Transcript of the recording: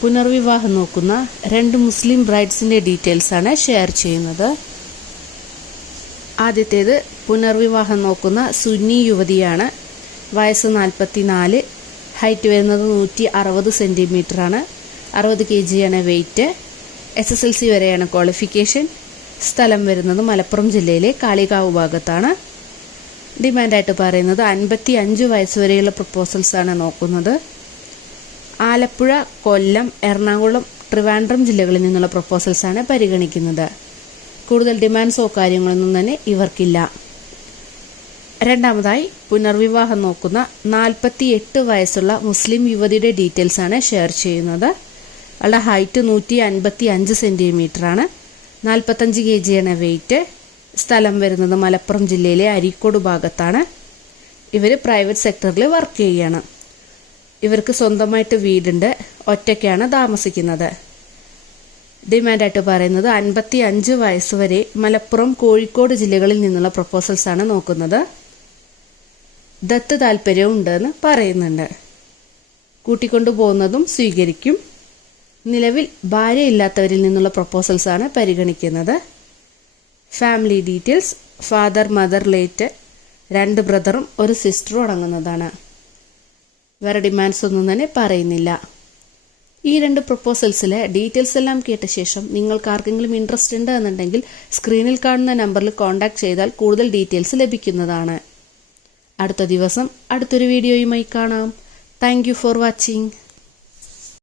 പുനർവിവാഹം നോക്കുന്ന രണ്ട് മുസ്ലിം ബ്രൈഡ്സിന്റെ ആണ് ഷെയർ ചെയ്യുന്നത്. ആദ്യത്തേത് പുനർവിവാഹം നോക്കുന്ന സുന്നി യുവതിയാണ്. വയസ്സ് നാൽപ്പത്തി നാല് ഹൈറ്റ് വരുന്നത് നൂറ്റി അറുപത് സെന്റിമീറ്റർ ആണ്. അറുപത് K ജിയാണ് weight. S S L C വരെയാണ് ക്വാളിഫിക്കേഷൻ. സ്ഥലം വരുന്നത് മലപ്പുറം ജില്ലയിലെ കാളികാവ് ഭാഗത്താണ്. ഡിമാൻഡായിട്ട് പറയുന്നത് അൻപത്തി അഞ്ച് വയസ്സ് വരെയുള്ള പ്രപ്പോസൽസാണ് നോക്കുന്നത്. ആലപ്പുഴ കൊല്ലം എറണാകുളം ട്രിവാൻഡ്രം ജില്ലകളിൽ നിന്നുള്ള പ്രപ്പോസൽസാണ് പരിഗണിക്കുന്നത്. കൂടുതൽ ഡിമാൻഡ്സോ കാര്യങ്ങളൊന്നും തന്നെ ഇവർക്കില്ല. രണ്ടാമതായി പുനർവിവാഹം നോക്കുന്ന നാൽപ്പത്തി എട്ട് വയസ്സുള്ള മുസ്ലിം യുവതിയുടെ ഡീറ്റെയിൽസ് ആണ് ഷെയർ ചെയ്യുന്നത്. അവളുടെ ഹൈറ്റ് നൂറ്റി അൻപത്തി അഞ്ച് സെന്റിമീറ്റർ ആണ്. നാൽപ്പത്തഞ്ച് കെ ജിയാണ് വെയിറ്റ് സ്ഥലം വരുന്നത് മലപ്പുറം ജില്ലയിലെ അരീക്കോട് ഭാഗത്താണ്. ഇവർ പ്രൈവറ്റ് സെക്ടറിൽ വർക്ക് ചെയ്യുകയാണ് ഇവർക്ക് സ്വന്തമായിട്ട് വീടുണ്ട്. ഒറ്റയ്ക്കാണ് താമസിക്കുന്നത്. ഡിമാൻഡായിട്ട് പറയുന്നത് അൻപത്തി അഞ്ച് വയസ്സ് വരെ മലപ്പുറം കോഴിക്കോട് ജില്ലകളിൽ നിന്നുള്ള പ്രപ്പോസൽസാണ് നോക്കുന്നത്. ദത്ത് താല്പര്യവും ഉണ്ടെന്ന് പറയുന്നുണ്ട്. കൂട്ടിക്കൊണ്ടു പോകുന്നതും സ്വീകരിക്കും. നിലവിൽ ഭാര്യ ഇല്ലാത്തവരിൽ നിന്നുള്ള പ്രപ്പോസൽസാണ് പരിഗണിക്കുന്നത്. Family details father mother late രണ്ട് ബ്രദറും ഒരു സിസ്റ്ററും അടങ്ങുന്നതാണ്. വേറെ ഡിമാൻഡ്സ് ഒന്നും തന്നെ പറയുന്നില്ല. ഈ രണ്ട് പ്രൊപ്പോസൽസിലെ ഡീറ്റെയിൽസ് എല്ലാം കേട്ട ശേഷം നിങ്ങൾക്ക് ആർക്കെങ്കിലും ഇൻട്രസ്റ്റ് ഉണ്ട് എന്നുണ്ടെങ്കിൽ സ്ക്രീനിൽ കാണുന്ന നമ്പറിൽ കോൺടാക്ട് ചെയ്താൽ കൂടുതൽ ഡീറ്റെയിൽസ് ലഭിക്കുന്നതാണ്. അടുത്ത ദിവസം അടുത്തൊരു വീഡിയോയുമായി കാണാം. Thank for watching